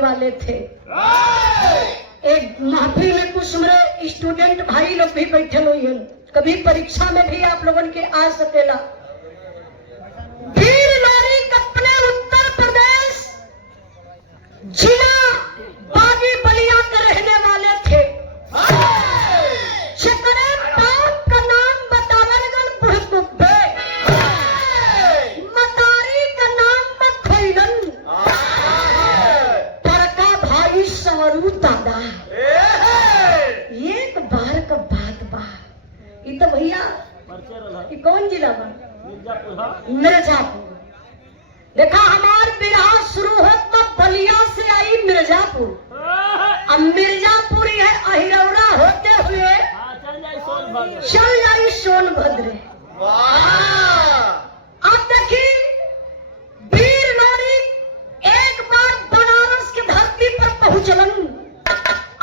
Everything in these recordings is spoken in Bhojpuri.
वाले थे। एक महफिल में कुछ मेरे स्टूडेंट भाई लोग भी बैठे हुए, कभी परीक्षा में भी आप लोगों के आ सकेला। वीर नारिक अपने उत्तर प्रदेश जिला बागी बलिया के रहने वाले थे। चकरे बाप का नाम बतावलगन बुढ़कुब्बे, मतारी का नाम मखैलन, परका भाई सवरू दादा। एक बार का बात बा, ये तो भैया ये कौन जिला बा? मिर्जापुर। देखा हमार बिरहा शुरू हो तो बलिया से आई मिर्जापुर, अब मिर्जापुर है अहिरौरा होते हुए चल जाई सोनभद्र। अब देखी वीर नारी एक बार बनारस की धरती पर पहुंचलन।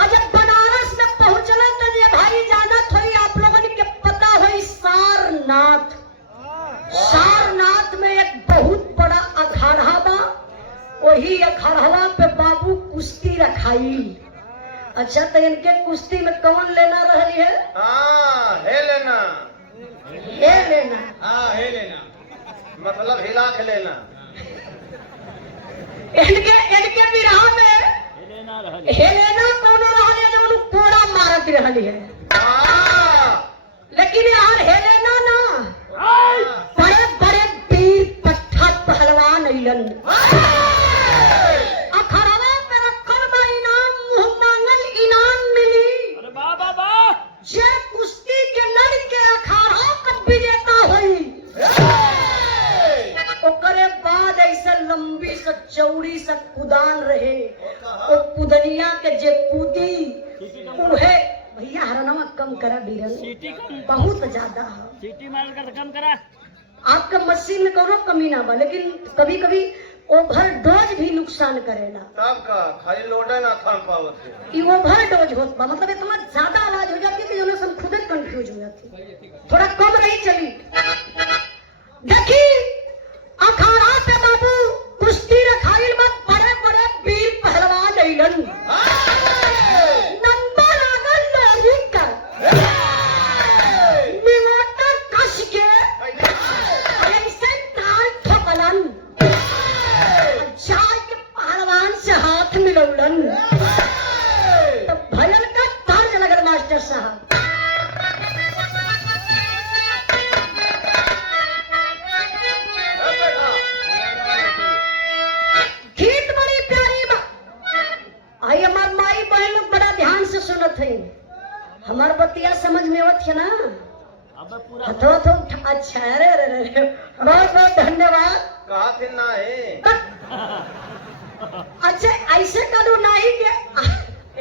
जब बनारस में पहुंचलन तो ये भाई जानत हुई आप लोगों के पता हुई सारनाथ। सारनाथ में एक बहुत बड़ा अखाड़ा बा, वही अखाड़ा पे बाबू कुश्ती रखाई। अच्छा तो इनके कुश्ती में कौन लेना रही है? है लेना, ले लेना, है लेना, मतलब हिला के लेना। इनके विरह में हेलेना कौन रहली है? जो कोड़ा मारत रहली है। लेकिन यार हेलेना ना, बड़े बड़े वीर पट्टा पहलवान अइलन। अखड़वा पे रखल बा इनाम, मुंह मांगल इनाम मिली। अरे वाह वाह वाह! जे कुश्ती के लड़के अखाड़ा का विजेता हुई, ओकरे बाद ऐसे लंबी से चौड़ी से कुदान रहे। वो कुदनिया के जे कूदी उहे भैया हरनवा कम करा बीरन, बहुत ज्यादा है। सीटी मार कर कम करा। आपका मशीन में कोनो कमी ना बा, लेकिन कभी कभी ओवर डोज भी नुकसान करेला। तब का खाली लोडे ना थाम पावत। ये ओवर डोज होत बा, मतलब इतना ज्यादा आवाज हो जाती है कि जो हम खुद कंफ्यूज हो जाती। थोड़ा कम रही चली। देखी अखाड़ा पे बाबू कुश्ती रखाई में बड़े बड़े वीर पहलवान अइलन। नंबर आगल लोही का निवाटा कस के ऐसे ताल ठोकलन, जाय के पहलवान से हाथ मिलौलन। तो भयल का तर्ज लगल मास्टर साहब। गीत बड़ी प्यारी बा। आई हमार माई बहन लोग बड़ा ध्यान से सुनत है, हमार बतिया समझ में आवत है ना? अब पूरा अच्छा, अरे बहुत बहुत धन्यवाद। कहा थे ना है। अच्छा ऐसे करो नहीं के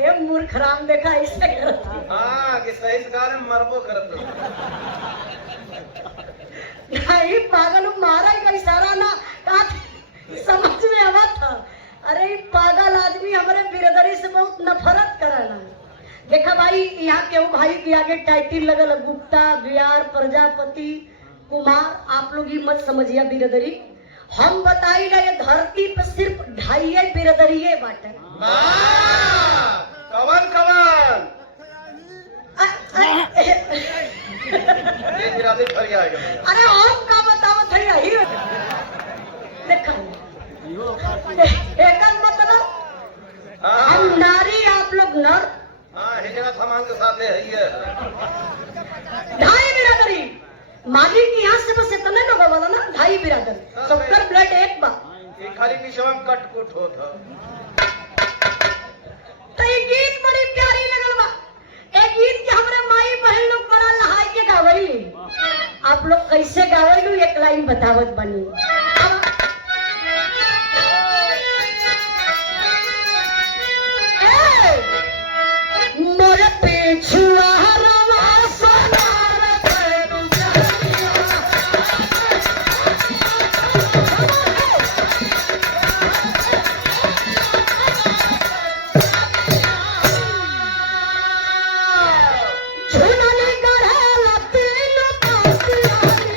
ए मूर्ख राम, देखा ऐसे करती। कि सही कारण मरबो करते। नहीं पागल मारा का इशारा ना का समझ में आवा था। अरे पागल आदमी हमारे बिरदरी से बहुत नफरत कराना। देखा भाई यहाँ के भाई के आगे टाइटिल लगल गुप्ता, बिहार, प्रजापति, कुमार। आप लोग ही मत समझिए बिरदरी, हम बताई रहे धरती पे सिर्फ 2.5 बिरदरी बाटे। कवन कवन यार हाँ हिजड़ा सामान के साथ है ये। ढाई बिरादरी मालिक की यहाँ से बस इतने लोग वाला ना, ढाई बिरादर सबकर ब्लड एक बा। ये खाली पीछे में कट कुट होता। तो ये गीत बड़ी प्यारी लगल बा। एक गीत के हमरे माई बहन लोग बड़ा लहाई के गावैली। आप लोग कैसे गावैलू एक लाइन बतावत बनी। मोर पिछुआ रवा सोनार तेरू झुनने गढ़ेला तीन पातियारी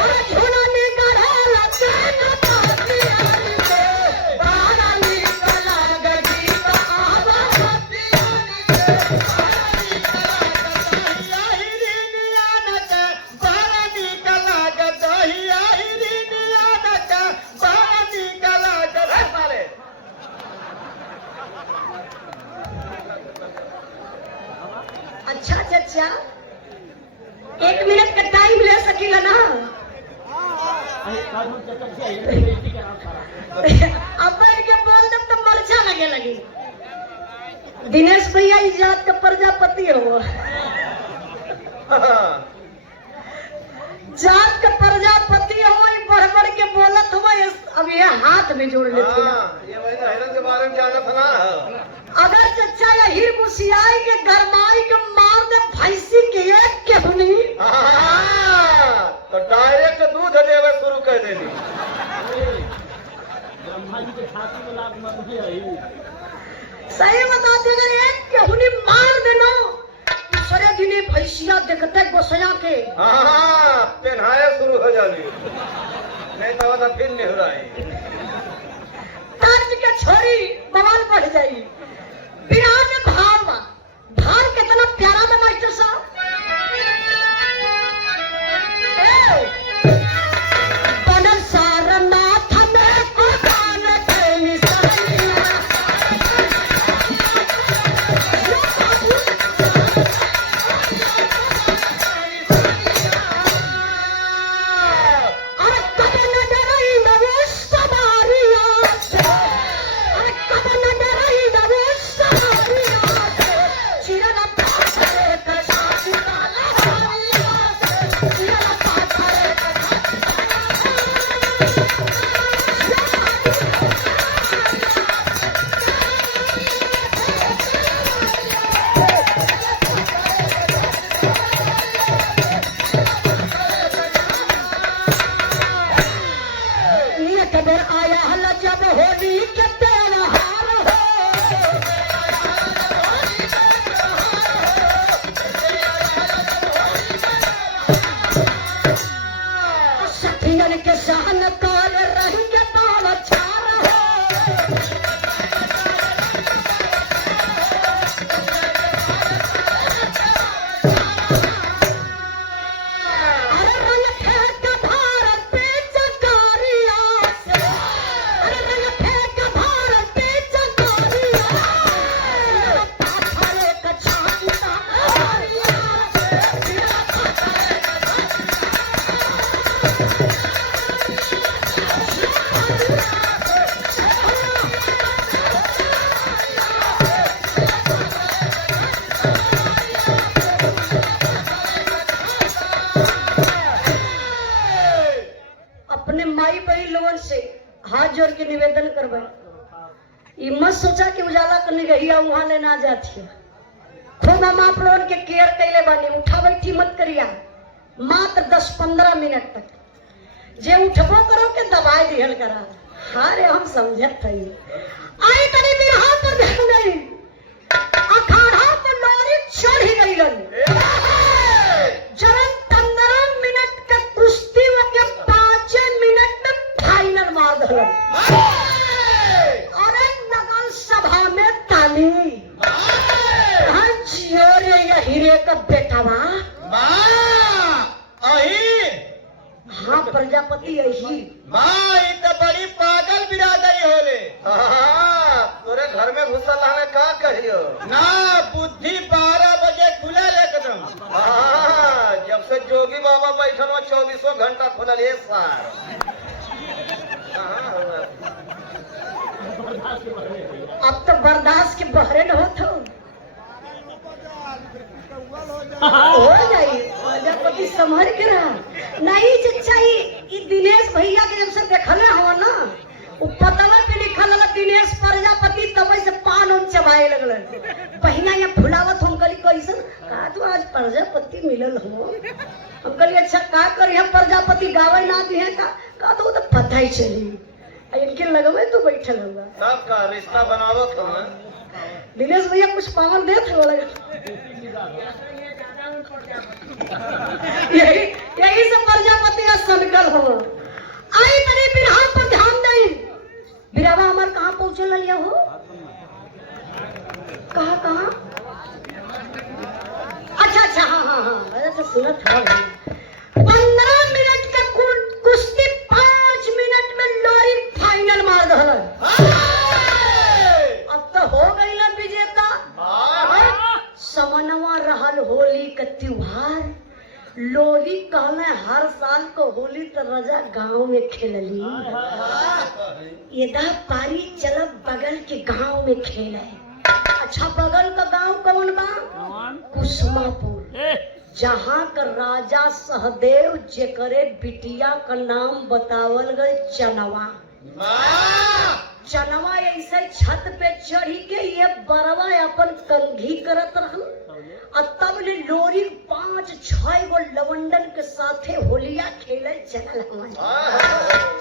अरे झुनने गढ़ेला तीन पातियारी के बारा निकला गजी का आवा अच्छा चचा 1 मिनट का टाइम ले सकीला ना। अब बैठ के बोल दब तो मरचा लगे लगी। दिनेश भैया इस जात का प्रजापति हो, जात का प्रजापति हो, बढ़ बढ़ के बोलत हुआ। अब ये हाथ में जोड़ लेते हैं। हाँ ये वही हिरण के बारे में जाना था ना। अगर चचा यही मुसियाई के गरमाई के मार दे भैंसी के एक के हुनी हाँ, तो डायरेक्ट दूध देवे शुरू कर देनी। सही बताते अगर एक के हुनी मार देना दूसरे दिन भैंसिया देखते गोसया के हाँ पहनाए शुरू हो जानी। नहीं तो वह फिर नहीं हो रहा है। तर्ज के छोरी बवाल बढ़ जाई। बिहार में भाव कितना प्यारा में मास्टर साहब। बनल सारनाथ में कुर्बान कई सैया अरे कब न डरई नवो सवारिया से अरे कब न डरई नवो सवारिया से चिरना पाथरे का शादी काला हरिया से चिरना पाथरे का ये कबर आया हल जब होली के त्योहार हो सखियन के सहन काल रंग ताल छार हो अरे रंग फेंक भारत पे चकारिया से अरे रंग फेंक भारत पे चकारिया से पाथरे का छाती का हरिया से पाथरे का अपने माई बहन लोगन से हाथ जोड़ के निवेदन करवाए। ये मत सोचा कि उजाला करने गई वहां ले ना जाती है। खूब हम आप लोगन के केयर कैले बानी। उठा बैठी मत करिया मात्र 10-15 मिनट तक। जे उठबो करो के दबाई दिहल करा। हाँ रे हम समझत थई। आई तनी बिरहा पर ध्यान गई अखाड़ा पर लोरी चढ़ गई जरन 15 मिनट के कुश्ती के 5 मिनट में फाइनल मार दहलन। अरे नगल सभा में ताली जियो रे ये हीरे का बेटा बा। हाँ प्रजापति यही माँ तो बड़ी पागल बिरादरी होले। हाँ तोरे घर में घुसल लाने का कहियो। खोलल ये सार कहाँ हुआ? अब तो बर्दाश्त के बहरे न होत हो जाई प्रजापति संभर के रहा नहीं चचा ई दिनेश भैया के जब से देखले हो ना उ पतला पे लिखल है दिनेश प्रजापति तब से पान उन चबाए लगल बहिना ये फुलावत हम कली कैसन का तो आज प्रजापति मिलल हो हम कली अच्छा का करी हम प्रजापति गावे ना दिए का तो पता ही चली इनके लगवे तो बैठल होगा सब का रिश्ता बनावत हो ना दिनेश भैया कुछ पावन देत हो लगा यही से प्रजापति का संकल हो आई तनी बिरहा पर ध्यान नहीं बिरवा हमार कहाँ पहुँचल लिया हो कहाँ अच्छा हाँ अरे तो सुनत था 15 मिनट का कुश्ती 5 मिनट में लोरी फाइनल मार दहल अब तो हो गई ना विजेता समनवा रहल होली का त्योहार लोरी कहले हर साल को होली तो रजा गांव में खेलली यदा पारी चलब बगल के गांव में खेले अच्छा बगल का गांव कौन बा कुसुमापुर जहाँ का राजा सहदेव जेकरे बिटिया का नाम बतावल गए चनवा चनवा ऐसे छत पे चढ़ी के ये बरवा अपन कंघी करत रहल और तब ले लोरी 5-6 गो लवंडन के साथे होलिया खेले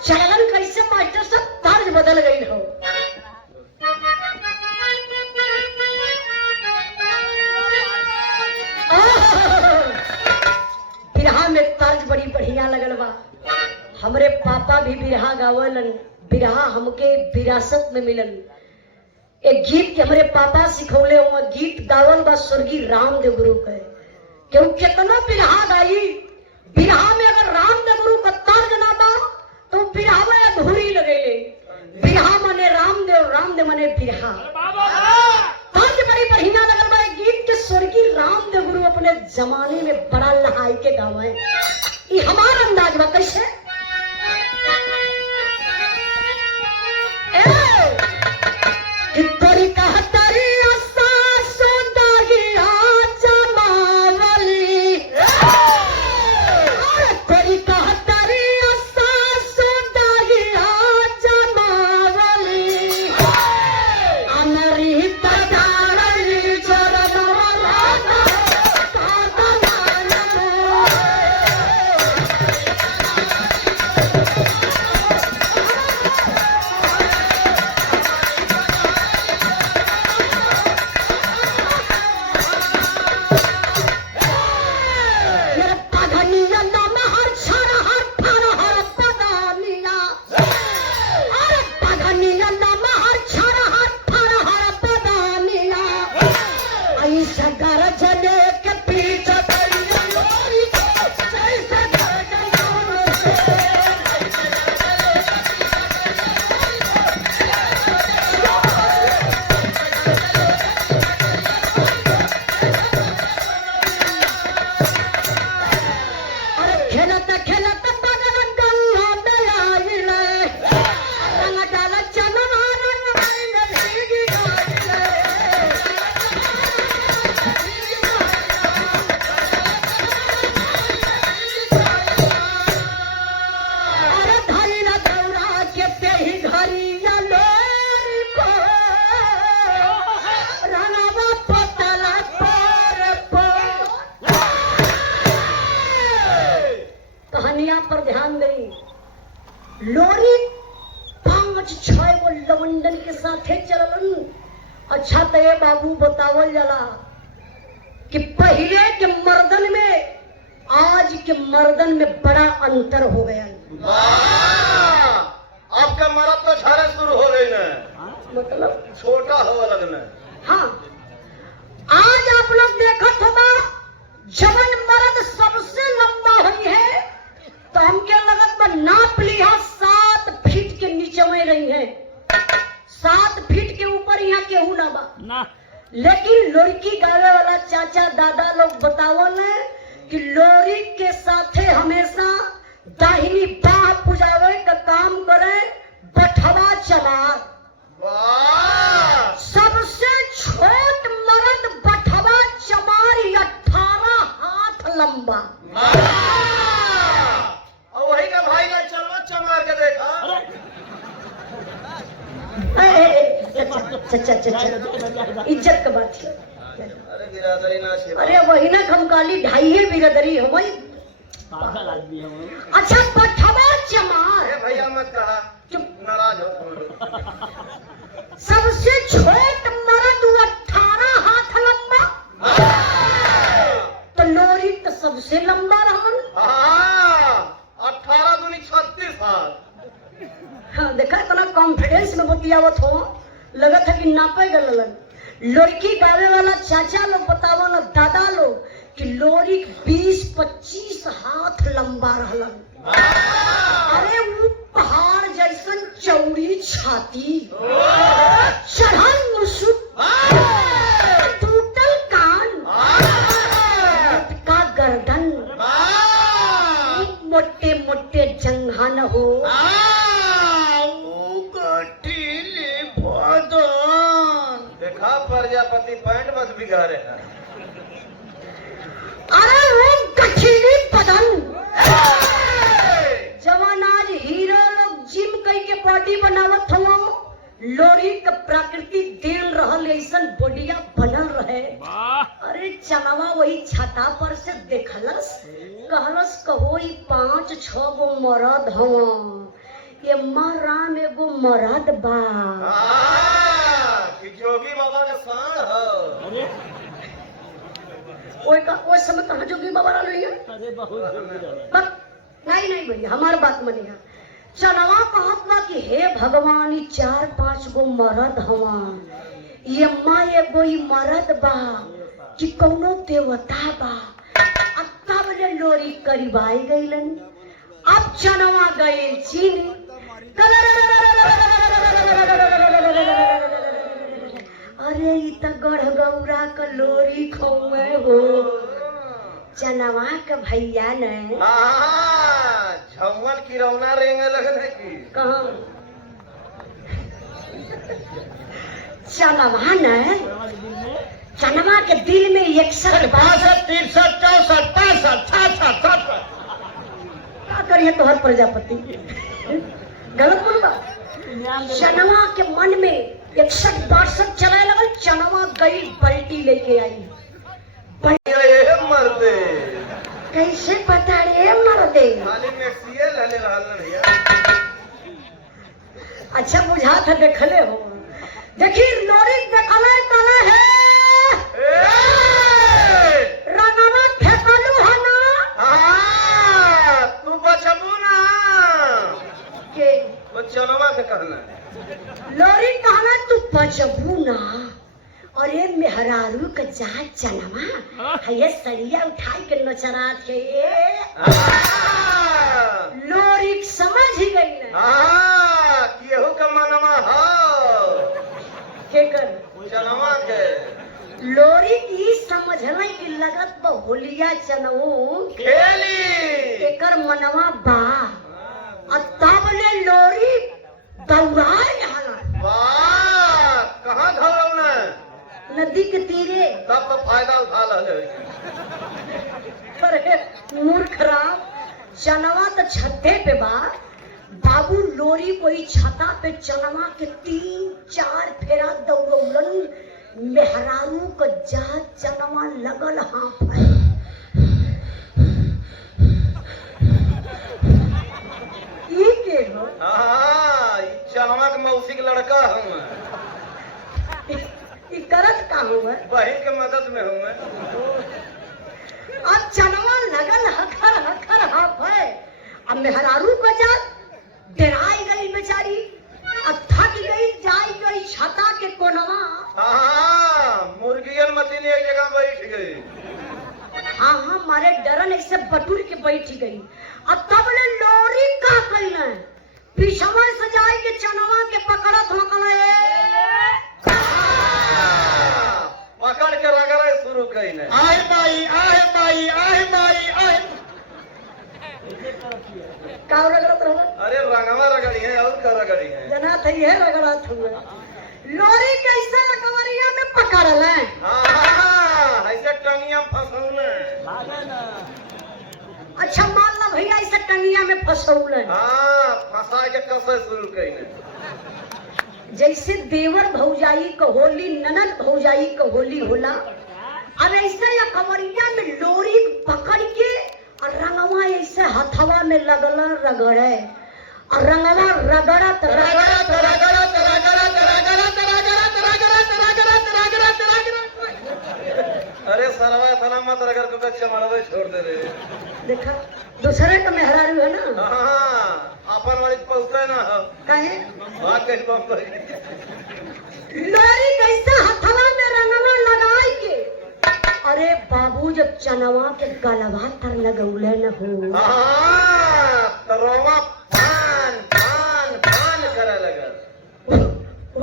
चलन कैसे मास्टर सब तर्ज बदल गई हो बिरहा में तर्ज बड़ी बढ़िया लगल बा हमरे पापा भी बिरहा गावलन बिरहा हमके विरासत में मिलन एक गीत के हमरे पापा सिखौले हुआ गीत गावल बा स्वर्गीय रामदेव गुरु के क्यों कितना बिरहा गाई बिरहा में अगर रामदेव गुरु का तर्ज ना बा तो बिरहा में अधूरी लगेले बिरहा मने रामदेव मने बिरहा तर्ज बड़ी बढ़िया लगल बा गीत के स्वर्गीय रामदेव गुरु अपने जमाने में बड़ा लहाई के गावे ये हमारा अंदाज बा कैसे कितरी कहतरी सासो दागिया जमावली कितरी कहतरी सासो दागिया जमावली अमरी तदारली चरनवला पर ध्यान दें लोरी 5-6 गो लवंडन के साथे चललन अच्छा तो ये बाबू बतावल जला कि पहले के मर्दन में आज के मर्दन में बड़ा अंतर हो गया आपका मर्द तो छारे शुरू हो गई ना मतलब छोटा हो लगना हाँ आज आप लोग देखत होगा जवन मर्द सबसे लंबा हुई है तो हमके लगत पर नाप लिया 7 फीट के नीचे में रही है 7 फीट के ऊपर यहाँ केहू ना बा ना लेकिन लड़की गावे वाला चाचा दादा लोग बतावल है कि लोरी के साथे हमेशा दाहिनी बाह पुजावे का काम करे बठवा चमार। वाह सबसे छोट मर्द बठवा चमार 18 हाथ लंबा। और वही का भाई ने चलवा चमार के देखा। इज्जत का बात है। अरे बिरादरी ना सेवा। अरे वही ना खमकाली ढाई बिरादरी हो वही। पागल आदमी है वो। अच्छा बठवा चमार अरे भैया मत कहा, चुप। नाराज हो। सबसे छोट मर्द 18 हाथ लंबा। तो लोरी तो सबसे लंबा रहन। 18 दूनी 36 हाथ। हाँ, देखा इतना कॉन्फिडेंस में बतियावत हो, लगा था कि नापे गलन। लड़की गावे वाला चाचा लोग बतावा ना दादा लोग कि लोरी 20-25 हाथ लंबा रहलन। अरे वो पहाड़ जैसन चौड़ी छाती, चढ़ल मुसुक, टूटल कान, का गर्दन, मोटे मोटे जंघन हो, देखा प्रजापति पैंट बस बिगाड़े हैं। अरे वो गठीली बदन। जवान आज हीरो लोग जिम कई के बॉडी बनावत हो, लोरी का प्राकृतिक देन रहल ऐसन बॉडिया बनल रहे। वाह अरे चनवा वही छता पर से देखलस, कहलस कहो 5-6 गो मरद हवा, ये राम एगो मरद बा। कि जोगी बाबा का साण हो। अरे ओए समय कहाँ जोगी बाबा रही है? अरे बहुत जोगी है। बस नहीं भैया हमार बात मनिया। चनवा कहत बा कि हे भगवान 4-5 गो मरद हवा, ये माँ एगो मरद बा कि कौनो देवता बा। अब तब ले लोरी करीबाई गईलन। अब चनवा गए चीन। अरे इ त गढ़गौरा का लोरी खौए हो, चनवा के भैया ने झवन किरौना रेंगे लगने की। कहा चनवा ने, चनवा के दिल में 61 62 63 64 65 66 67। क्या करिए तोहर प्रजापति गलत बोलबा। चनवा के मन में 61-62 चलाए लगल। चनवा गई बल्टी लेके आई। ये मर्दे कैसे पता रे मर्दे? खाली में सीए लले रहल भैया। अच्छा बुझा था देखले हो। देखी लोरी देखले कले है रंगवा फेकलू है ना। तू बचबू ना के वो चलवा से कहना। लोरी कहना तू बचबू ना। और ये मेहरारू का जहाँ चनवा है, ये सरिया उठाई के नचरा थे। लोरी समझ ही गई ना केहू का मनवा हो के कर चनवा के। लोरी की समझले कि लगत बा होलिया चनऊ खेली एकर मनवा बा। और तब ले लोरी दौड़ाए हला वाह कहाँ धरौना नदी के तीरे। तब तो फायदा उठा लहले। अरे मूर्ख राम, चनवा तो छत्ते पे बा। बाबू लोरी कोई छता पे चनवा के 3-4 फेरा दौड़ौलन। मेहरारू को जा चनवा लगल हाफे। ई के हो? चनवा के मौसी के लड़का हूँ। ई करत का हुआ? बहन के मदद में हूँ मैं। अब चनवा लगल हखर हाफे। अब मेहरारू को जा डराई गई बेचारी। अब थक गई, जाई गई छता के कोनवा। मुर्गियन मशीन एक जगह बैठ गई। हाँ मारे डरन ऐसे बटुर के बैठ गई। अब तब ले लोरी का कइले पीछवा से जाई के चनवा के पकड़त हो कले। पकड़ के रगड़े शुरू कइले। आए माई आए माई आए माई आए। ये रगड़ा थुआ लोरी कैसे कवरिया में पकड़ल है हाँ, ऐसे टंगिया फंसौले। भागे ना। अच्छा मान लो भैया ऐसे टंगिया में फंसौल है हाँ, फंसा के कसे शुरू कईले। जैसे देवर भौजाई का होली ननद भौजाई का होली होला अब ऐसे या कवरिया में लोरी पकड़ के और रंगवा ऐसे हथवा में लगल रगड़े और रंगवा रगड़त रगड़त रगड़त रगड़त रगड़त रगड़त रगड़त रगड़त रगड़त अरे सरवा इतना मत रगड़ के बच्चे मारवे छोड़ दे रे। देखा दूसरे का मेहरारू है ना हाँ, अपन वाली पहुंचे ना हो। काहे बात कैसे बम करी। लोरी कैसे हथवा में रंगवा लगाई के अरे बाबू जब चनवा के गलवा तर लगौले न हो हाँ, तो रोवा पान पान पान करे लगा।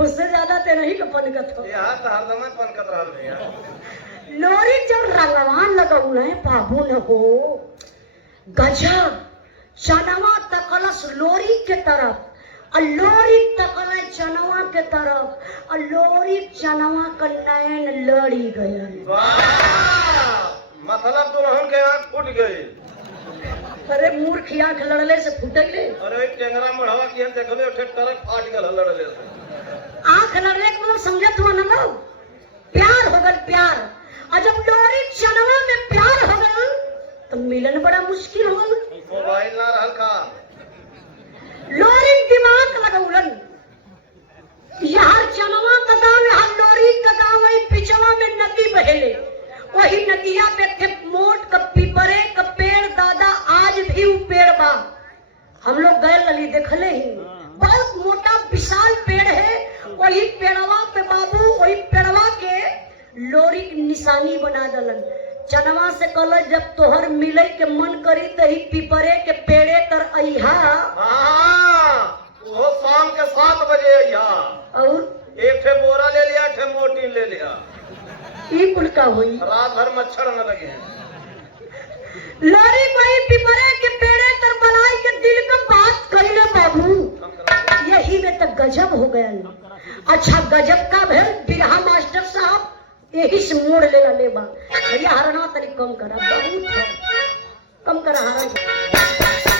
उससे ज्यादा ते नहीं का पनकत हो ये हाथ हरदम पनकत रहल भैया। लोरी जब रंगवान लगौले बाबू न हो गजब चनवा तकलस लोरी के तरफ और लोरी तकले चनवा के तरफ और लोरी चनवा का नयन लड़ी गया वाह, मतलब दुल्हन के आँख फूट गई। अरे मूर्ख आँख लड़ले से फूटले अरे टेंगरा मढ़वा की हम देखले उठे टरक फाट गल लड़ले से। आँख लड़ले के मतलब समझत हुआ ना लोग प्यार हो गल प्यार और जब लोरी चनवा में प्यार हो गल तो मिलन बड़ा मुश्किल हो गल मोबाइल ना रहल का। लोरी दिमाग लगौलन यहाँ चनवा का गाँव यहाँ लोरी का गाँव वही पिछवा में नदी बहेले वही नदिया पे थे मोट का पीपरे का पेड़ दादा आज भी वो पेड़ बा हम लोग गए लली देखले ही बहुत मोटा विशाल पेड़ है वही पेड़वा पे बाबू वही पेड़वा के लोरी की निशानी बना दलन चनवा से कल जब तोहर मिले के मन करी तही पीपरे के पेड़े तर अइहा हाँ, वो शाम के 7 बजे यहाँ और एक ठे बोरा ले लिया, ठे मोटी ले लिया। ई कुल का हुई रात भर मच्छर न लगे। लोरी कोई पिपरे के पेड़े तर बनाई के दिल का बात कइले बाबू यही में तो गजब हो गया। अच्छा गजब का भेल बिरहा मास्टर साहब यही से मोड़ लेला लेबा भैया हरना तनी कम करा बहुत है कम करा हरण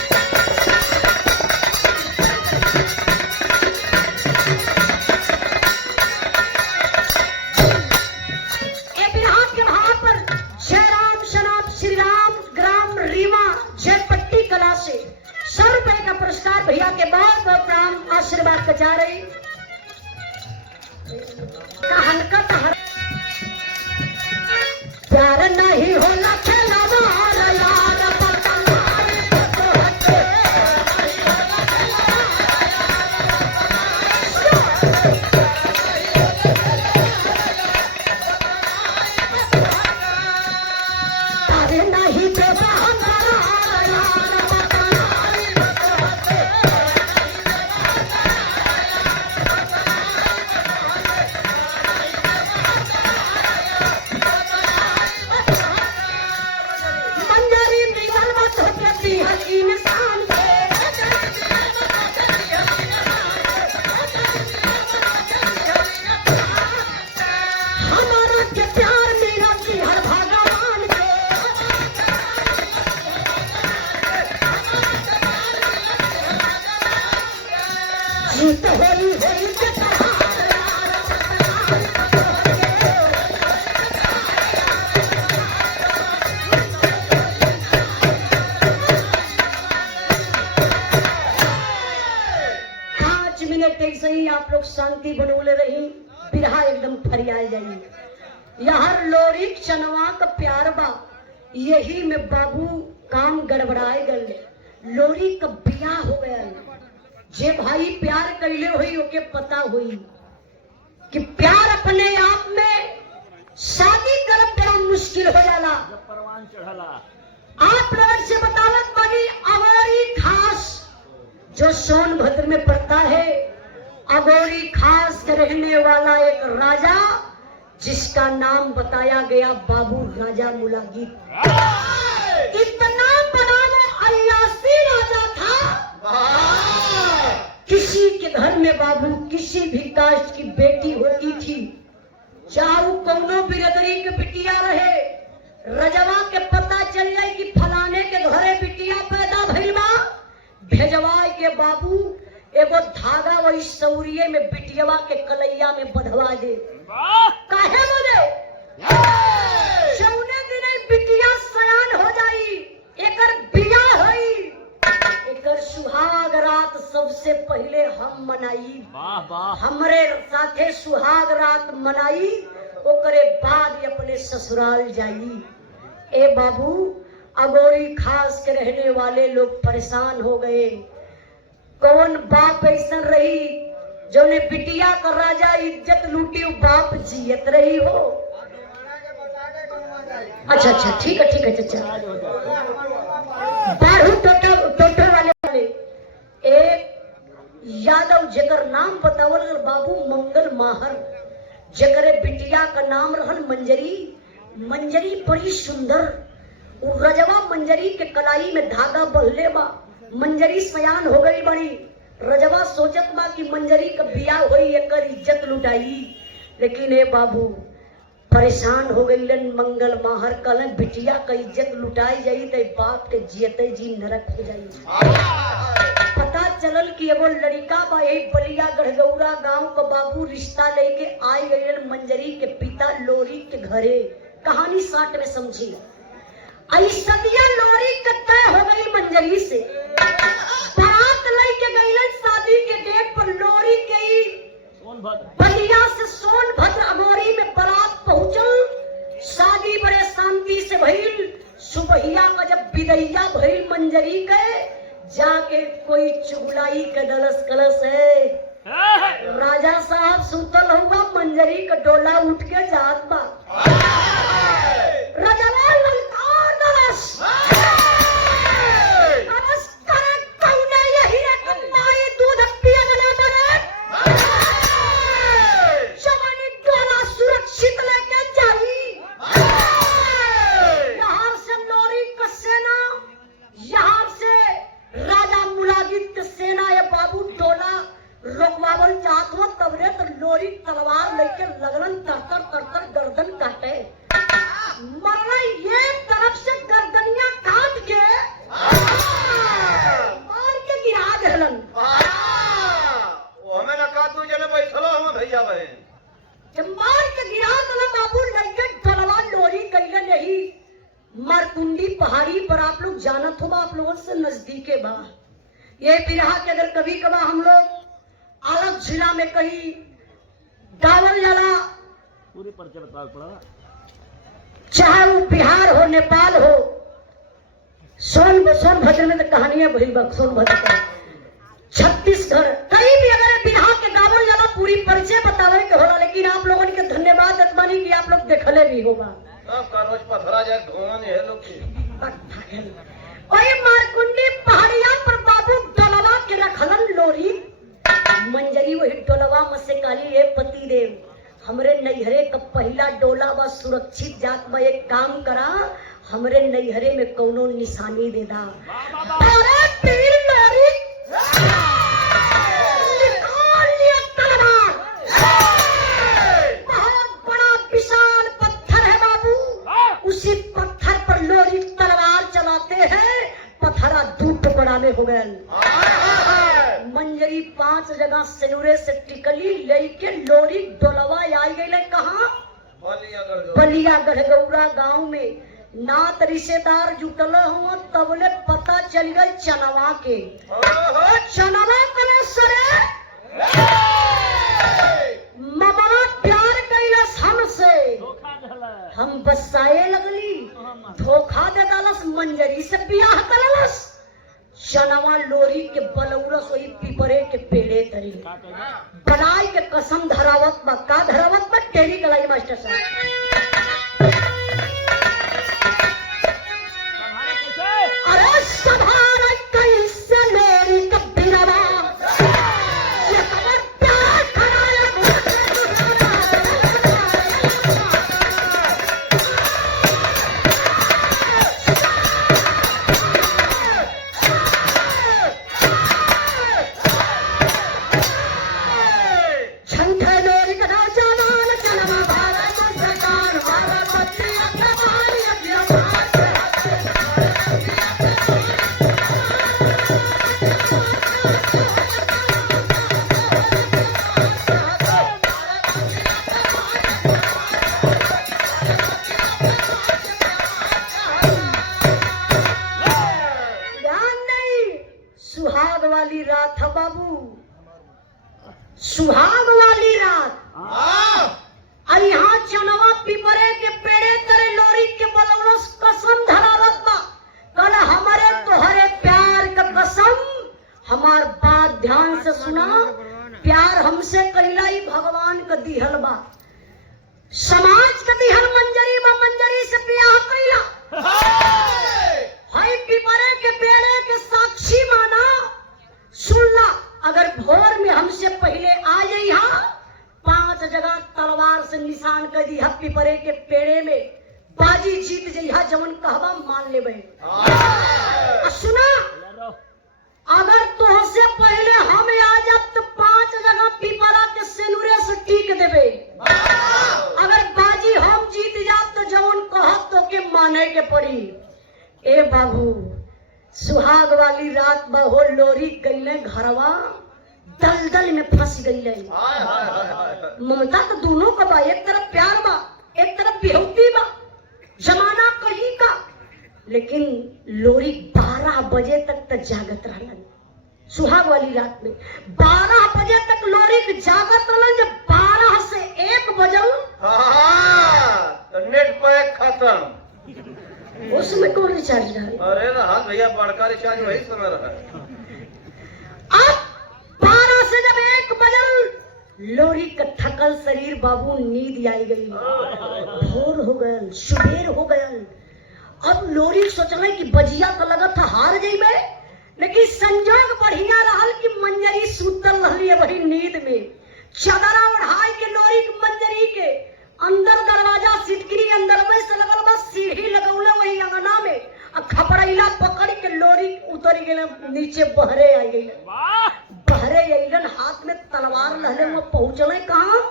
ए बिरहा के भाव पर जय राम शनाब श्री राम ग्राम रीवा जयपट्टी कला से 100 रुपए का पुरस्कार भैया के बहुत बहुत प्रणाम आशीर्वाद बचा रही का हल्का का हर प्यार नहीं होला खेलवा यार अरे नहीं बेटा मंजरी मिलल मत होके दिहल इंसान हमारा के प्यार मिला दिहल भगवान जीत होई होई के ऐसे ही आप लोग शांति बनोले रही बिरहा एकदम फरियाल जाइए यहाँ लोरी चनवा का प्यार बा यही में बाबू काम गड़बड़ाए गए लोरी का बियाह हो गया जे भाई प्यार कैले हुई ओके पता हुई कि प्यार अपने आप में शादी करब बड़ा मुश्किल हो जाला जब परवान चढ़ला आप लोग से बतावत बानी अगोरी खास जो सोनभद्र में पड़ता है अगोरी खास के रहने वाला एक राजा जिसका नाम बताया गया बाबू राजा मुलागित इतना बड़ा वो अयासी राजा था किसी के घर में बाबू किसी भी कास्ट की बेटी होती थी, चाहे वो कौनो बिरादरी के बिटिया रहे, रजवा के पता चल जाए कि फलाने के घरे बिटिया पैदा भइल बा, भेजवाए के बाबू एगो धागा वही सौरिये में बिटियावा के कलैया में बंधवा दे। काहे बोले जौने दिन बिटिया सयान हो जाई, एकर बियाह होई, एकर सुहाग रात सबसे पहले हम मनाई। हमरे साथे सुहाग रात मनाई, ओकरे बाद ही अपने ससुराल जाई। ए बाबू अगोरी खास के रहने वाले लोग परेशान हो गए। कौन बाप ऐसा रही जो ने बिटिया का राजा इज्जत लूटी, बाप जियत रही हो। अच्छा ठीक है चाचा। बाढ़ू टोटो वाले एक यादव जगर नाम बतावल बाबू मंगल माहर, जगरे बिटिया का नाम रहल मंजरी। मंजरी बड़ी सुंदर, रजवा मंजरी के कलाई में धागा बहले बा। मंजरी सयान हो गई बड़ी, रजवा सोचत बा कि मंजरी का बियाह होई, एकर इज्जत लुटाई। लेकिन ए बाबू परेशान हो गईलन मंगल माहर, कल बिटिया का इज्जत लुटाई जाई तो बाप के जियते जी नरक हो जाई। पता चलल कि एगो लड़का बा यही बलिया गढ़गौरा गांव का बाबू रिश्ता लेके आई गईलन मंजरी के पिता लोरी के घरे। कहानी साठ में समझी। ऐसदिया लोरी के तय हो गई मंजरी से, बारात लेके गईलन शादी के डेट पर। लोरी के बलिया से सोनभद्र अगोरी में बारात पहुंचल। शादी बड़े शांति से भइल। सुबहिया का जब विदैया भइल मंजरी के, जाके कोई चुगलाई के दलस कलस है। राजा साहब सुतल हुआ, मंजरी का डोला उठ के जात बा। रजवा ललकार दलस लोरी तलवार लेके लगलन तर गर्दन काटे। मरना ये तरफ से गर्दनिया काट के मार के गिरा देलन। हमें ना का तू जने बैठलो हम भैया बहन, जब मार के गिरा देलन बाबू लगे तलवार लोरी कइले नहीं। मारकुंडी पहाड़ी पर आप लोग जानत हो, आप लोगों से नजदीके बा। ये बिरहा के अगर कभी कभी हम लोग अलग जिला में कहीं गावल जाला, पूरी परिचय बताओ पड़ा, चाहे वो बिहार हो नेपाल हो, सोनभद्र में तो कहानियां भइल बा। सोनभद्र का छत्तीसगढ़ कहीं भी अगर बिहार के गावल जाला पूरी परिचय बतावे के होला। लेकिन आप लोगों के धन्यवाद अतमानी कि आप लोग देखले भी होगा। सब कारोज पथरा जाए धोन है लोग की। ओए मारकुंडी पहाड़िया पर बाबू डोलवा के रखलन लोरी। मंजरी वही डोलवा में से काली है पति देव, हमरे नैहरे का पहला डोला बा, सुरक्षित जात बा। एक काम करा, हमरे नैहरे में कौनो निशानी दे दा। अरे पीर लोरी निकाल लिया तलवार। बहुत बड़ा विशाल पत्थर है बाबू, उसी पत्थर पर लोरी तलवार चलाते हैं, पत्थरा दू टुकड़ा में हो गया। मंजरी 5 जगह सिनुरे से टिकली लेके लोरी डोलवा आई गई। कहाँ? बलिया गढ़गौरा गांव में। नात रिश्तेदार जुटल हुआ, तबले पता चल गई चनवा के। चनवा करे सरे ममा प्यार कैलस हमसे, हम बसाए लगली, धोखा दे डालस, मंजरी से बियाह करलस। चनवा लोरी के बलौरस वही पिपरे के पेड़े तरी बनाई के कसम धरावत बा। का धरावत बा? टेरी कलाई मास्टर साहब। अरे सभारा कैसे लोरी का बिरवा ये खबर प्यार कराया। सुहाग वाली रात हाँ और यहाँ चनवा पिपरे के पेड़े तरे लोरी के बलौलस कसम धरावत बा कल हमारे तोहरे प्यार का कसम। हमार बात ध्यान से सुना, प्यार हमसे कइलाई भगवान का दिहल बा, समाज का दिहल मंजरी बा, मंजरी से ब्याह कइला। हाय पिपरे के पेड़े के साक्षी माना, सुनला अगर भोर में हमसे पहले आ जाइहा 5 जगह तलवार से निशान कर दी पिपरे के पेड़े में, बाजी जीत जइहा, जवन कहवा मान लेबे। सुना अगर तुहसे पहले हम आ जाब तो 5 जगह पिपरा के सेनुरे से टीक देबे। अगर बाजी हम जीत जाब तो जवन कहब तो के माने के पड़ी। ए बाबू सुहाग वाली रात बहो लोरी गईले घरवा, दलदल में फंस गईले। ममता तो दोनों का बा, एक तरफ प्यार बा, एक तरफ बेहुती बा, जमाना कहीं का। लेकिन लोरी 12 बजे तक तो जागत रहलन। सुहाग वाली रात में 12 बजे तक लोरी जागत रहलन। जब 12 से 1 बजल तो नेट पैक खत्म। उसमें कौन रिचार्ज रहा? अरे ना हाँ भैया, बड़का रिचार्ज वही समय रहा। अब 12 से जब 1 बजल लोरी का थकल शरीर बाबू नींद आई गई, भोर हो गयल, सुबेर हो गयल। अब लोरी सोचल कि बजिया तो लगा था हार जाइबे, लेकिन संजोग बढ़िया रहल कि मंजरी सुतल रहली वही नींद में। चादरा ओढ़ाई के लोरी के मंजरी के अंदर दरवाजा सिटकरी अंदर में से लगल बस सीढ़ी लगौले वही अंगना में। अब खपड़ैला पकड़ के लोरी उतर गेल नीचे, बहरे आ गई। बहरे अइलन, हाथ में तलवार लहले, वो पहुंचले कहाँ?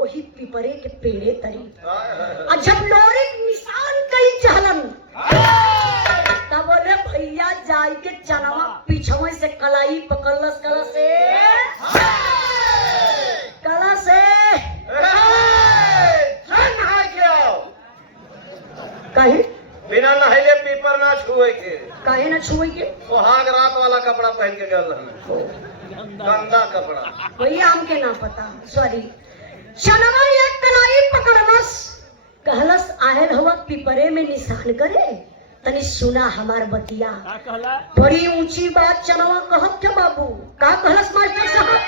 वही पिपरे के पेड़े तरी। जब लोरी निशान कई चहलन तब बोले भैया जाई के चनवा पीछवे से कलाई पकड़लस, कला से कहीं बिना नहले पीपर ना छुए के, कहीं ना छुए के। सुहाग रात वाला कपड़ा पहन के गल रहने, गंदा कपड़ा। भैया हमके ना पता, सॉरी। चनवा एक कलाई पकड़लस, कहलस आयल हवा पिपरे में निशान करे, तनी सुना हमार बतिया। बड़ी ऊंची बात चनवा कहब के बाबू। का कहलस मास्टर साहब?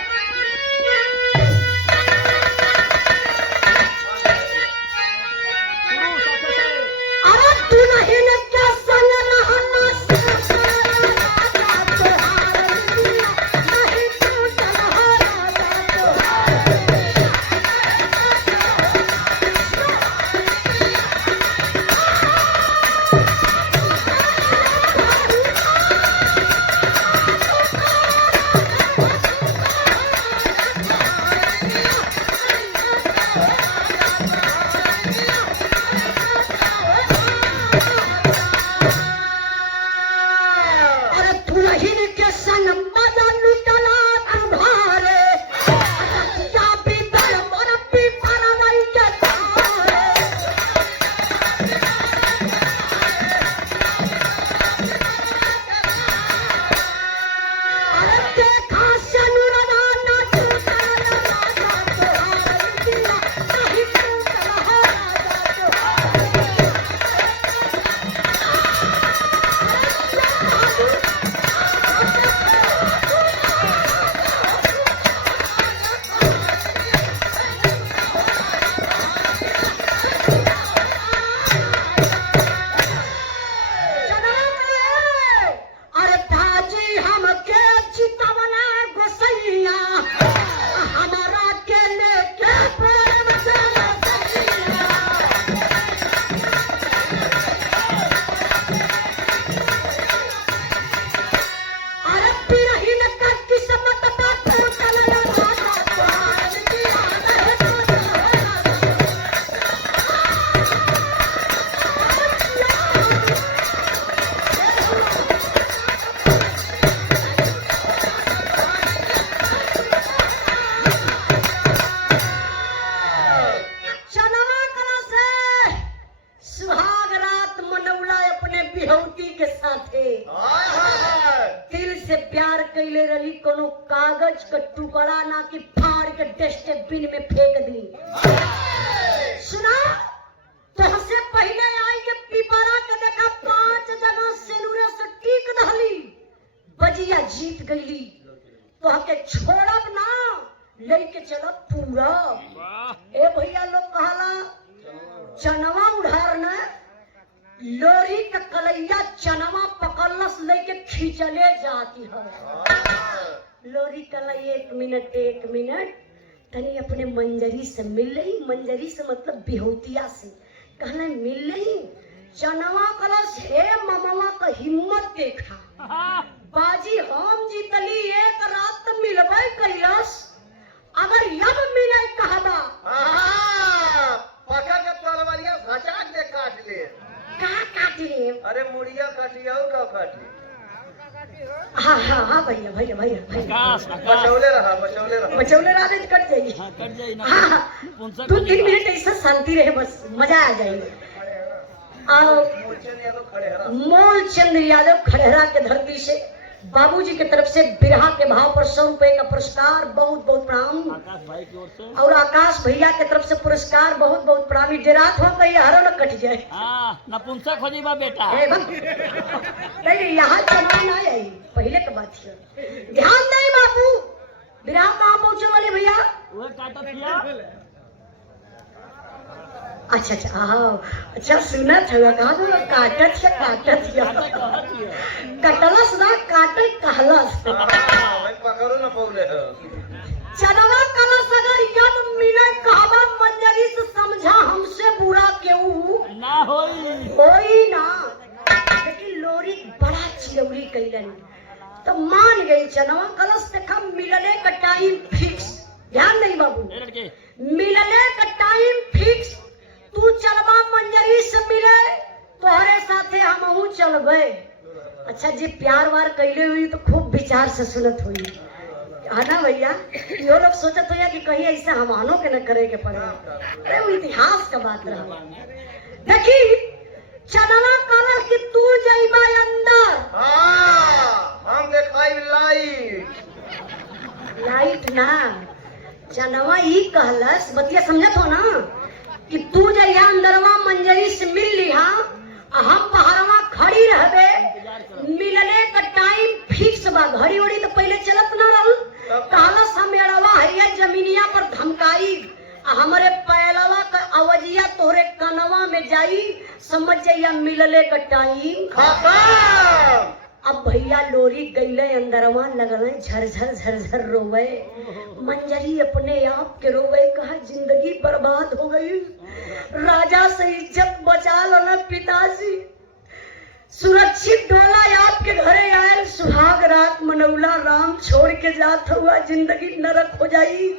अरे तू नहीं ने क्या संग रहना नहीं तू कैले रही कोनो कागज का टुकड़ा ना कि फाड़ के डस्टबिन में फेंक दी। सुना तो हमसे पहले आई के पिपरा के देखा 5 जगह सिनुरे से टीक दहली, बजिया जीत गई। तो हके छोड़ब ना, लेके चलब पूरा। ए भैया लोग कहला चनवा उड़ारना, लोरी के कलैया चनवा पकड़लस लेके खींचले जाती है। लोरी कलैया 1 मिनट तनी अपने मंजरी से मिल रही, मंजरी से मतलब बिहोतिया से कहना मिल रही। चनवा कलश हे ममवा का हिम्मत देखा, बाजी हम जीतली, एक रात मिलबे कैलस, अगर यब मिले कहबा पका के तलवारिया घचाक दे काट ले। कहाँ काट ले? अरे मुड़िया काटी और का काटी? हाँ भैया बचौले रहा बचौले रहा तो कट जाएगी। कट जाए ना। हाँ 2-3 मिनट ऐसा शांति रहे, बस मजा आ जाएगा। मूलचंद यादव खड़हरा के धरती से बाबूजी की तरफ से बिरहा के भाव पर 100 रुपए का पुरस्कार, बहुत बहुत प्रणाम। आकाश भाई की ओर से और आकाश भैया की तरफ से पुरस्कार, बहुत बहुत प्रणाम। रात हो गई, हरो न कट जाए। नपुंसक हो जाइबा बेटा। नहीं यहाँ चना ना आई, पहले की बात है। ध्यान नहीं बाबू, बिरहा कहाँ पहुँचे वाले भैया? वो काटा किया। अच्छा अच्छा सुनत है, कहा तो काटत कटलस ना काटे कहलस। पकड़ो ना पौले चनवा कलश अगर यद मिले कहबा मंजरी से समझा हमसे बुरा क्यों ना होई ना। लेकिन लोरी बड़ा चिलौरी कैलन तो मान गई। चनवा कलश देखा मिलने का टाइम फिक्स, ध्यान नहीं बाबू, मिलने का टाइम फिक्स। तू चलबा मंजरी से मिले तोहरे साथे हमहू चलबे। अच्छा जी प्यार वार कैले हुई तो खूब विचार से सुनत हुई है ना भैया। यो लोग सोचत हो कि कहीं ऐसा हमानों के न करे के पड़े। अरे वो इतिहास का बात रहा। देखी चनवा कला कि तू जाइबा अंदर, हम देखाई लाइट ना। चनवा ई कहलस, बतिया समझत हो ना, कि तू जइया अंदरवा मंजरी से मिल लिहा, हम बाहरवा खड़ी रहबे, मिलने का टाइम फिक्स बा। घड़ी उड़ी तो पहले चलत ना रहल। कहलस हम एड़वा हैया जमीनिया पर धमकाई, हमारे पैलवा का आवाजिया तोहरे कनवा में जाई, समझ जाइया मिलने का टाइम खत्म। अब भैया लोरी गईले अंदरवा, लगल झरझर रोवे। मंजरी अपने आप के रोवे, कहा जिंदगी बर्बाद हो गई, राजा से इज्जत बचा लो ना पिताजी। सुरक्षित डोला आपके घरे आयल, सुहाग रात मनौला, राम छोड़ के जात हुआ, जिंदगी नरक हो जाई।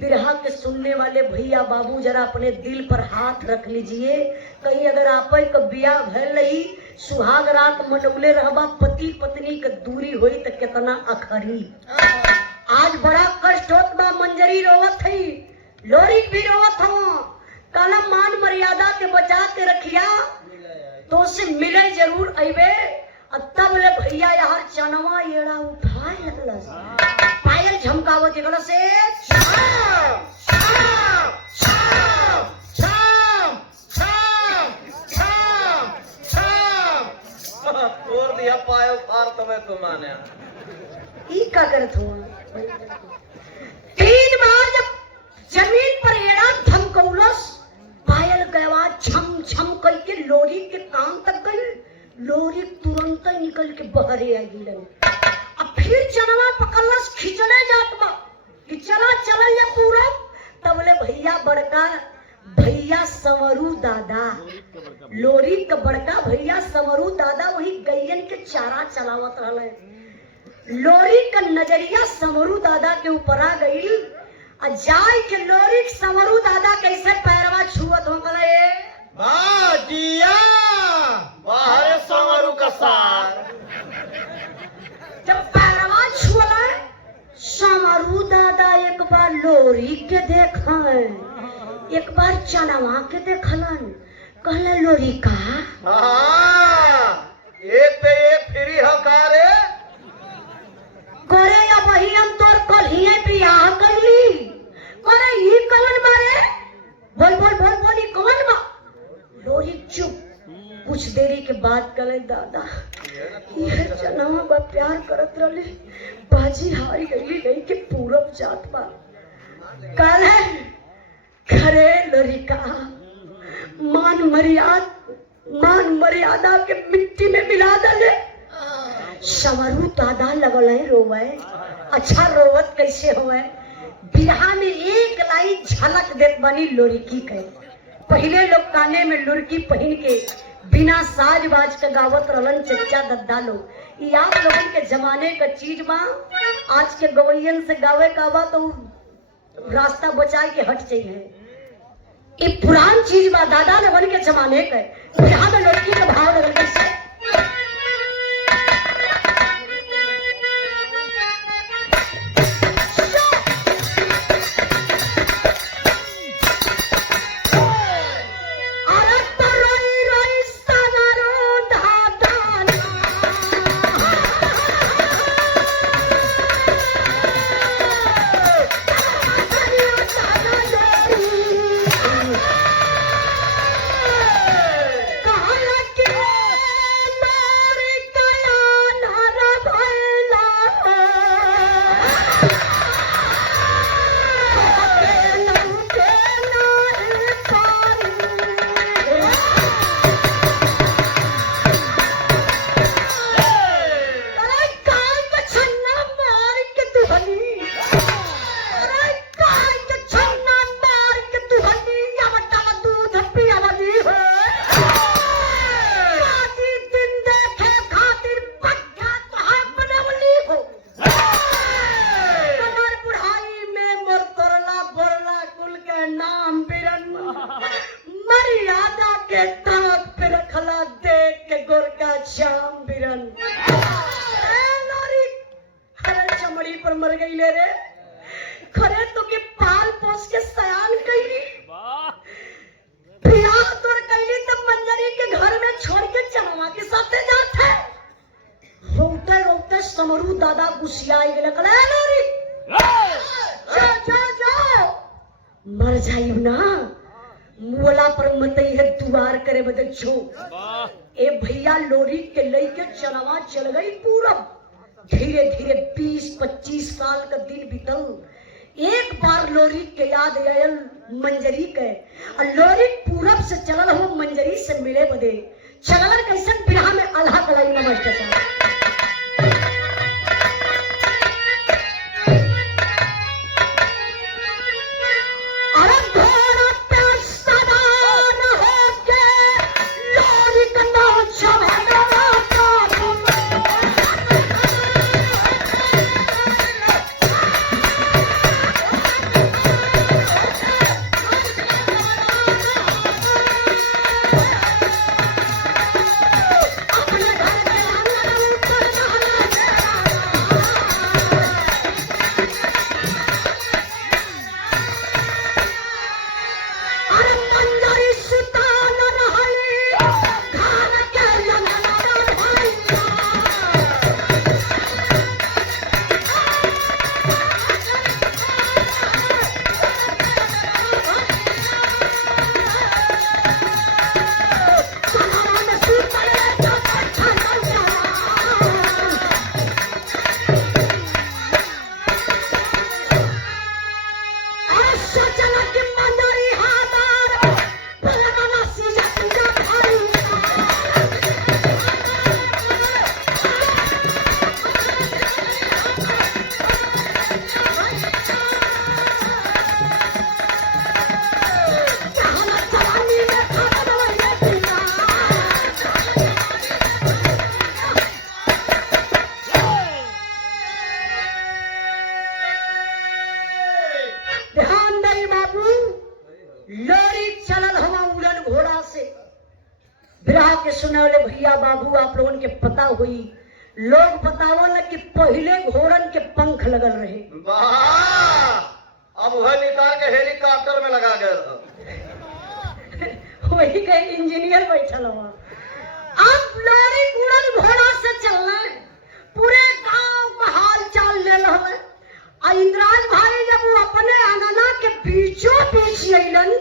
बिरहा के सुनने वाले भैया बाबू जरा अपने दिल पर हाथ रख लीजिए। कहीं अगर आप का बियाह भल रही, सुहाग रात मनौले रहबा, पति पत्नी के दूरी हुई तो कितना अखरी। आज बड़ा कष्ट होत बा, मंजरी रोवत है, लोरी भी रोवत हो। काला मान मर्यादा के बचा के रखिया, तो उससे मिले जरूर अबे। तब ले भैया यार चनवा एड़ा उठाए लगलस, पायल झमकावत एकड़ा से शाम शाम शाम शाम शाम शाम शाम और दिया पायो फार तमे तो माने ई का करत हो। 3 बार जब जमीन पर एड़ा धमकौलस, पायल के आवाज छम छम करके लोरी के कान तक गई। लोरी तुरंत ही निकल के बहरे आ गई। अब फिर चनवा पकड़लस, खिंचने जात बा कि चला चल ये पूरा। तबले भैया बड़का भैया संवरू दादा, लोरी का बड़का भैया संवरू दादा वही गैयन के चारा चलावत रहले। लोरी का नजरिया संवरू दादा के ऊपर आ गई। जाय के लोरी संवरू दादा कैसे पैरवा छुअत हो गए, बाजिया बाहर संवरू का सार। जब पैरवा छुअला संवरू दादा एक बार लोरी के देखल, एक बार चनवा के देखलन। कहला लोरी का एक पे एक फ्री हकारे करे या वही हम तोर कल ही बियाह करली। करे ई कुछ देरी के बाद कले दादा यह जनवा बा प्यार करत रले बाजी हारी गई नहीं के पूरब जात बा कल है खरे लड़का मान मर्यादा के मिट्टी में मिला दले सवरू दादा लगल है रोवे अच्छा रोवत कैसे होवे बिरहा में एक लाइन झलक देत बनी लड़की के पहले लोग काने में लुरकी पहन के बिना साज बाज के गावत रहलन चच्चा दद्दा लोग ये आप लोगन के जमाने का चीज बा आज के गवैयन से गावे का बा तो रास्ता बचाए के हट चाहिए ये पुरान चीज बा दादा लोगन के जमाने के यहाँ में लड़की का भाव लगल कैसे मर गई ले रे खरे तो के पाल पोस के सयान कैली बियाह तोर कैली तब मंजरी के घर में छोड़ के चनवा के साथे जाते रोते रोते समरू दादा गुस्सियाई गेले कले लोरी जा मर जाई ना मोला पर मत है दुआर करे बदल छो ए भैया लोरी के लेके चनवा चल गई पूरब धीरे धीरे 20-25 साल का दिन बीतल एक बार लोरी के याद आयल मंजरी के और लोरी पूरब से चलल हो मंजरी से मिले बदे चलल कैसन बिरहा में अल्लाह कलाई में मास्टर सुनौले भैया बाबू आप लोगन के पता हुई लोग बतावल कि पहले घोड़न के पंख लगल रहे अब वह निकाल के हेलीकॉप्टर में लगा गए वही के इंजीनियर बैठल हुआ अब लॉरी उड़न घोड़ा से चलना पूरे गांव का हाल चाल ले रहे इंद्राज भाई जब वो अपने आंगना के बीचों बीच अलन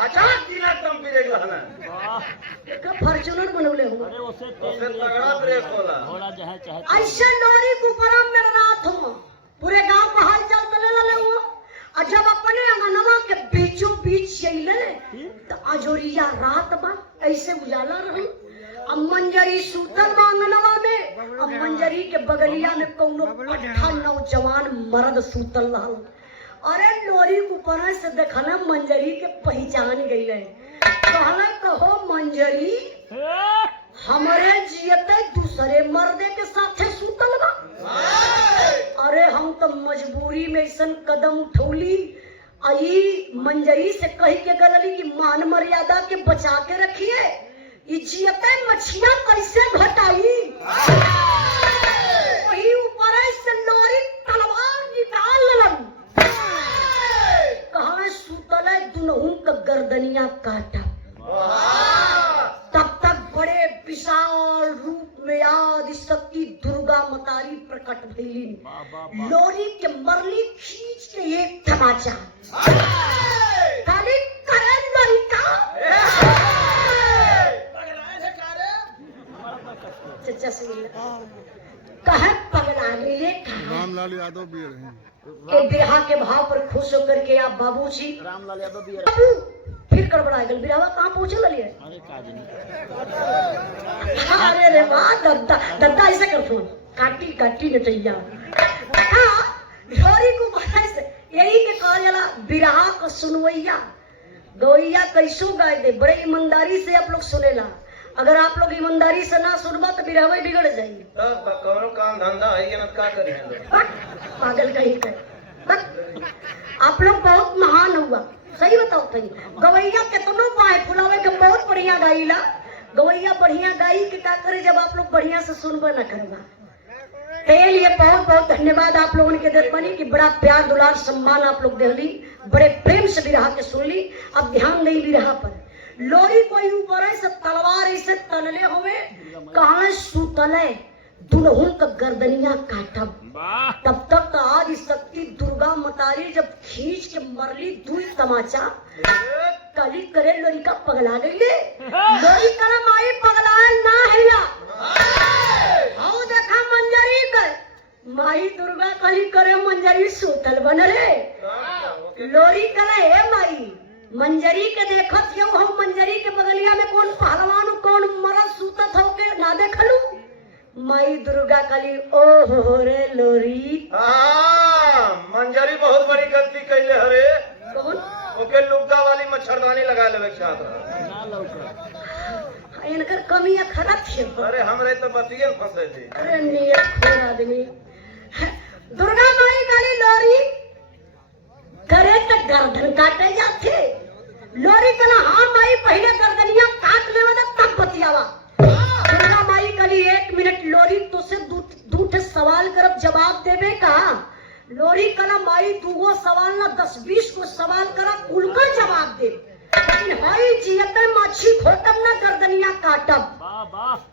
हजार दिन तुम भी देख रहे का फॉर्च्यूनर बनवले हो अरे उसे उससे तगड़ा ब्रेक होला। घोड़ा जहाँ चाहे ऐसे लोरी को बड़ा में रात हो पूरे गांव को हाल चाल चले लले हुआ और जब अपने अंगनवा के बीचों बीच चले तो अजोरिया रात बा ऐसे उजाला रही अब मंजरी सूतल बा अंगनवा में अब मंजरी के बगलिया में कौनो पट्ठा नौजवान मर्द सूतल रहल। अरे लोरी ऊपर से देखला मंजरी के पहचान गई है कहला कहो मंजरी हमारे जियते दूसरे मर्दे के साथे सूतल बा। अरे हम तो मजबूरी में ऐसन कदम उठौली आई मंजरी से कही के गलली कि मान मर्यादा के बचा के रखिए जियते मछिया कैसे घटाई। वही ऊपर से लोरी तलवार निकाल लन कहा सूतल दुनहु का गर्दनिया काटा। तब तक बड़े विशाल रूप में आदि शक्ति दुर्गा मतारी प्रकट भइली। लोरी के मरली खींच के एक तमाचा खाली करे लड़का चचा से कहे पगला गए रामलाल यादव भी रहे के बिरहा के भाव पर खुश होकर के आप बाबूजी रामलाल यादव भी बाबू फिर गड़बड़ा गल बिरहा कहाँ पहुंचे ललिए। अरे काज नहीं अरे रे वाह दद्दा दद्दा ऐसे कर फोन काटी काटी नटैया हां लोरी को भाई से यही के कहा जाला बिरहा को सुनवैया गवैया कैसो गाय दे बड़े ईमानदारी से आप लोग सुनेला। अगर आप लोग ईमानदारी से ना सुनबा तो बिरहवा बिगड़ जाई। तब कौनो काम धंधा है ये मत का करी हम लोग। पागल कहीं कर आप लोग बहुत महान हुआ सही बताओ सही गवैया कितनो पाए फुलावे के बहुत बढ़िया गाईला गवैया बढ़िया गाई के का करे जब आप लोग बढ़िया से सुनबा ना करवा। के लिए बहुत बहुत धन्यवाद आप लोगों के देख बनी कि बड़ा प्यार दुलार सम्मान आप लोग देली बड़े प्रेम से बिरहा के सुन ली। अब ध्यान नहीं बिरहा पर लोरी कोई ऊपर है सब तलवार ऐसे तनले हुए कहा सुतले दुनहु का गर्दनिया काटब। तब तक आदि शक्ति दुर्गा मतारी जब खींच के मरली दुई तमाचा कली करे लोरी का पगला गई लोरी कला माई पगला ना हैला आओ देखा मंजरी कर माई दुर्गा कली करे मंजरी सुतल बनले लोरी कला हे माई मंजरी के देखत यो हम मंजरी के बगलिया में कौन पहलवान कौन मरद सूतत हो के ना देखलू माई दुर्गा कली ओ हो रे लोरी मंजरी बहुत बड़ी गलती कैले हरे कौन ओके लुग्गा वाली मच्छरदानी लगा लेवे छात्र ना लौका इनकर कमी है खराब छे। अरे हमरे तो बतिये फंसे थे। अरे नियत खोर आदमी दुर्गा माई कली लोरी करे तो गर्दन काटे जाते लोरी कला हाँ माई पहले गर्दनिया काट लेवा तब बतियावा। दुर्गा माई कली 1 मिनट लोरी तो से दूठ सवाल करब जवाब देवे का लोरी कला माई दूगो सवाल ना 10-20 को सवाल करा कुल का जवाब दे लेकिन हाई जियते मच्छी खोटब ना गर्दनिया काटब।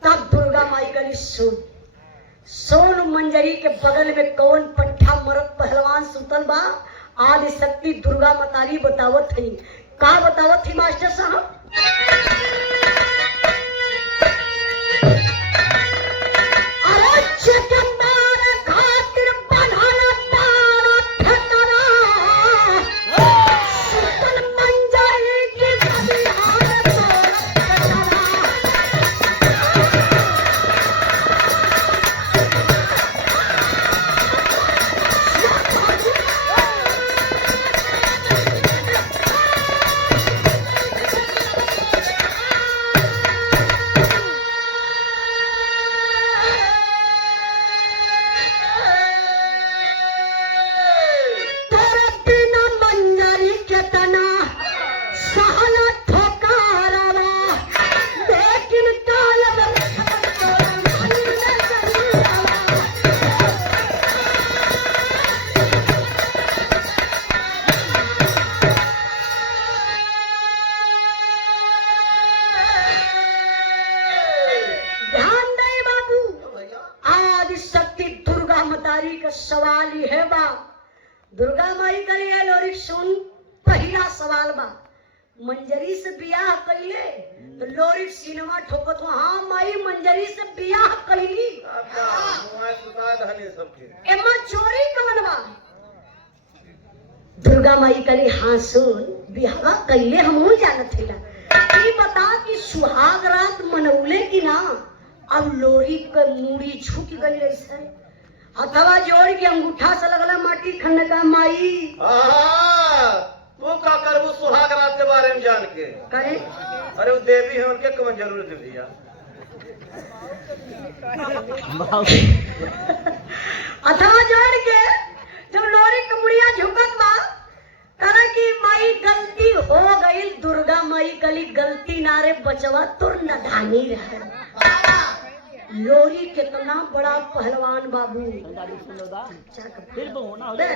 तब दुर्गा माई कली सोन मंजरी के बगल में कौन पट्ठा मरद पहलवान सुतल बा आदि शक्ति दुर्गा मतारी बतावत थी का बतावत थी मास्टर साहब अरे चकंदार खातिर बंधना तारा ठटरा सुतल मंजरी की बलिहार तोरा सवाल ही है बा दुर्गा माई कलिए लोरी सुन पहला सवाल बा मंजरी से बियाह कैले तो लोरी सिनेमा ठोकत हुआ हाँ माई मंजरी से बियाह कईली मुआ सुता धनी सबके एमा चोरी कवन बा दुर्गा माई कली हाँ सुन बियाह कईले हमहू जानत हिला ई बता कि सुहाग रात मनौले की ना अब लोरी के मूड़ी झुक गई ऐसे हथवा जोड़ के अंगूठा से लगला माटी खनका माई तू का करबू सुहाग रात के बारे में जान के कहे अरे वो देवी है उनके कौन जरूरत है भैया हथवा जोड़ के जब लोरी के मुड़िया झुकत बा करे कि माई गलती हो गई दुर्गा माई कली गलती नारे बचवा तुर नदानी रहे लोरी कितना बड़ा पहलवान बाबू फिर वो होना हो जाए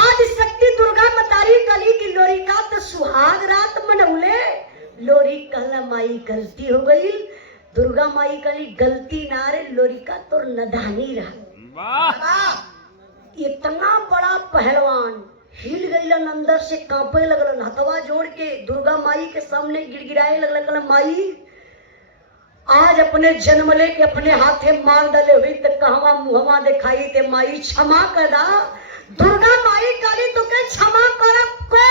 आज शक्ति दुर्गा मतारी कली की लोरी का तो सुहाग रात मनौले लोरी कहला माई गलती हो गई दुर्गा माई कली गलती नारे लोरी का तो नदानी रहा इतना बड़ा पहलवान हिल गईलन अंदर से कांपे लगलन हथवा जोड़ के दुर्गा माई के सामने गिड़गिड़ाए लगलन माई आज अपने जन्मले के अपने हाथे मार डले हुई तो कहवा मुहवा दिखाई ते माई क्षमा कर दा दुर्गा माई काली तो के क्षमा करब को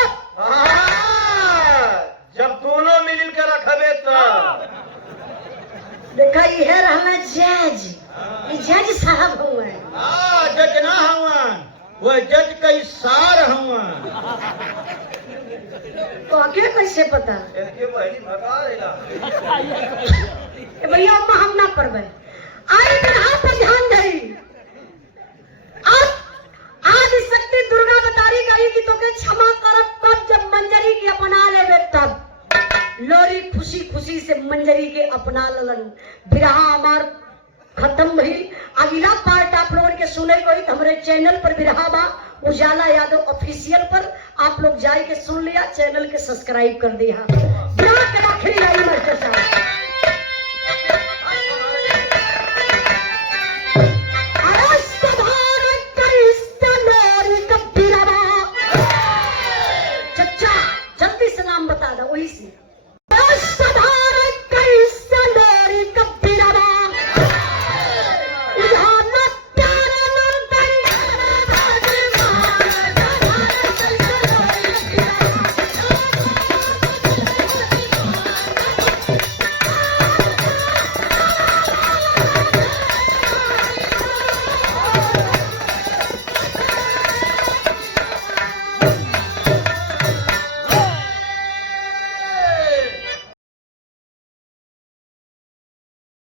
जब दोनों मिल कर रखबे तो देखा ये रहना जज जज साहब हुए जज ना हुआ वो जज कई सार हुआ तो आगे कैसे पता इसके पहली भगा देला भैया अम्मा हम ना पढ़बे आई बिरहा पर ध्यान दई आज शक्ति दुर्गा बतारी गई कि तोके क्षमा करब तब जब मंजरी के अपना लेबे तब लोरी खुशी खुशी से मंजरी के अपना ललन बिरहा हमार खत्म भइल अगला पार्ट आप लोगों के सुने कोई तो हमारे चैनल पर बिरहा बा उजाला यादव ऑफिशियल पर आप लोग जाए के सुन लिया चैनल के सब्सक्राइब कर दिया